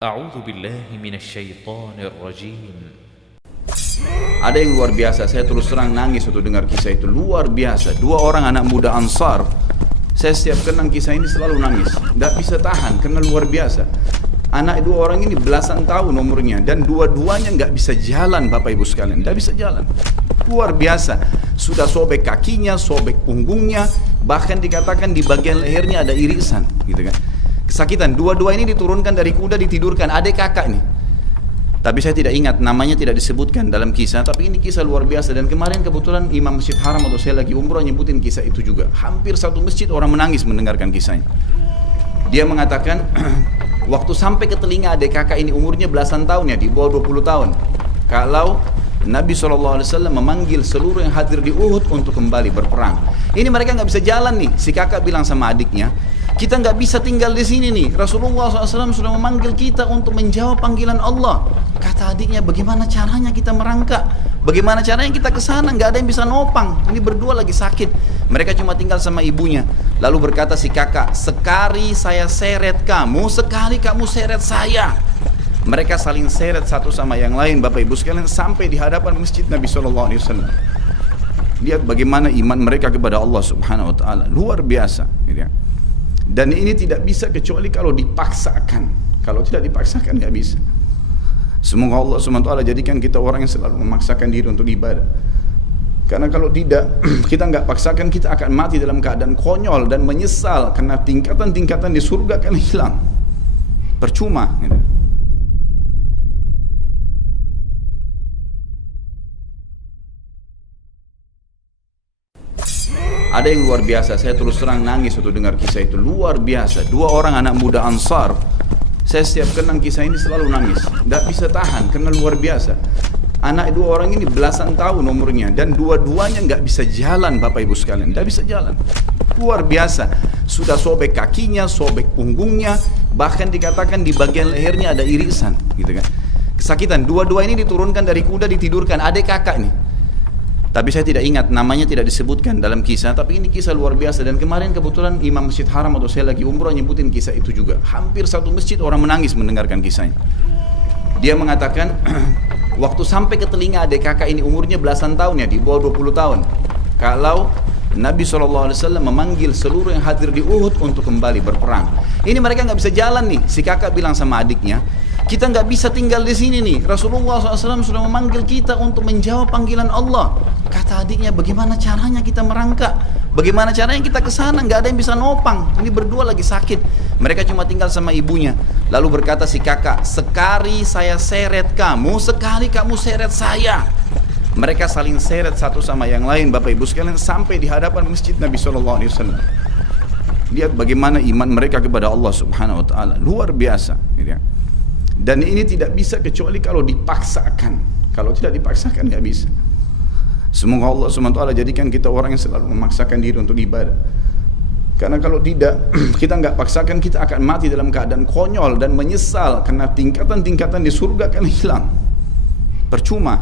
أعوذ بالله من الشيطان الرجيم. Ada yang luar biasa, saya terus terang nangis waktu dengar kisah itu, luar biasa. Dua orang anak muda Ansar, saya setiap kenang kisah ini selalu nangis, tidak bisa tahan karena luar biasa. Anak dua orang ini belasan tahun umurnya dan dua-duanya nggak bisa jalan, Bapak Ibu sekalian, nggak bisa jalan. Luar biasa, sudah sobek kakinya, sobek punggungnya, bahkan dikatakan di bagian lehernya ada irisan, gitu kan. Kesakitan. Dua-dua ini diturunkan dari kuda, ditidurkan, adik kakak nih. Tapi saya tidak ingat, namanya tidak disebutkan dalam kisah, tapi ini kisah luar biasa. Dan kemarin kebetulan Imam Masjid Haram atau saya lagi umrah nyebutin kisah itu juga. Hampir satu masjid orang menangis mendengarkan kisahnya. Dia mengatakan, waktu sampai ke telinga adik kakak ini umurnya belasan tahun ya, di bawah 20 tahun. Kalau Nabi SAW memanggil seluruh yang hadir di Uhud untuk kembali berperang. Ini mereka nggak bisa jalan nih. Si kakak bilang sama adiknya, kita nggak bisa tinggal di sini nih. Rasulullah SAW sudah memanggil kita untuk menjawab panggilan Allah. Kata adiknya, bagaimana caranya kita merangkak? Bagaimana caranya kita ke sana? Nggak ada yang bisa nopang. Ini berdua lagi sakit. Mereka cuma tinggal sama ibunya. Lalu berkata si kakak, sekali saya seret kamu, sekali kamu seret saya. Mereka saling seret satu sama yang lain, Bapak Ibu sekalian, sampai di hadapan masjid Nabi SAW. Lihat bagaimana iman mereka kepada Allah Subhanahu Wa Taala, luar biasa. Dan ini tidak bisa kecuali kalau dipaksakan. Kalau tidak dipaksakan nggak bisa. Semoga Allah Subhanahu Wa Taala jadikan kita orang yang selalu memaksakan diri untuk ibadah. Karena kalau tidak, kita nggak paksakan, kita akan mati dalam keadaan konyol dan menyesal karena tingkatan-tingkatan di surga akan hilang. Percuma. Ada yang luar biasa, saya terus terang nangis waktu dengar kisah itu, luar biasa. Dua orang anak muda Ansar, saya setiap kenang kisah ini selalu nangis, tidak bisa tahan karena luar biasa. Anak dua orang ini belasan tahun umurnya dan dua-duanya nggak bisa jalan, Bapak Ibu sekalian, tidak bisa jalan. Luar biasa, sudah sobek kakinya, sobek punggungnya, bahkan dikatakan di bagian lehernya ada irisan, gitu kan. Kesakitan. Dua-dua ini diturunkan dari kuda, ditidurkan, adik kakak nih. Tapi saya tidak ingat, namanya tidak disebutkan dalam kisah, tapi ini kisah luar biasa. Dan kemarin kebetulan Imam Masjid Haram atau saya lagi umrah nyebutin kisah itu juga. Hampir satu masjid orang menangis mendengarkan kisahnya. Dia mengatakan, waktu sampai ke telinga adik kakak ini umurnya belasan tahun ya, di bawah 20 tahun. Kalau Nabi SAW memanggil seluruh yang hadir di Uhud untuk kembali berperang. Ini mereka nggak bisa jalan nih. Si kakak bilang sama adiknya, kita nggak bisa tinggal di sini nih. Rasulullah SAW sudah memanggil kita untuk menjawab panggilan Allah. Kata adiknya, bagaimana caranya kita merangkak? Bagaimana caranya kita ke sana? Nggak ada yang bisa nopang. Ini berdua lagi sakit. Mereka cuma tinggal sama ibunya. Lalu berkata si kakak, sekali saya seret kamu, sekali kamu seret saya. Mereka saling seret satu sama yang lain, Bapak Ibu sekalian, sampai di hadapan masjid Nabi SAW. Lihat bagaimana iman mereka kepada Allah Subhanahu Wa Taala, luar biasa. Dan ini tidak bisa kecuali kalau dipaksakan. Kalau tidak dipaksakan nggak bisa. Semoga Allah Subhanahu Wa Taala jadikan kita orang yang selalu memaksakan diri untuk ibadah. Karena kalau tidak, kita nggak paksakan, kita akan mati dalam keadaan konyol dan menyesal karena tingkatan-tingkatan di surga akan hilang. Percuma.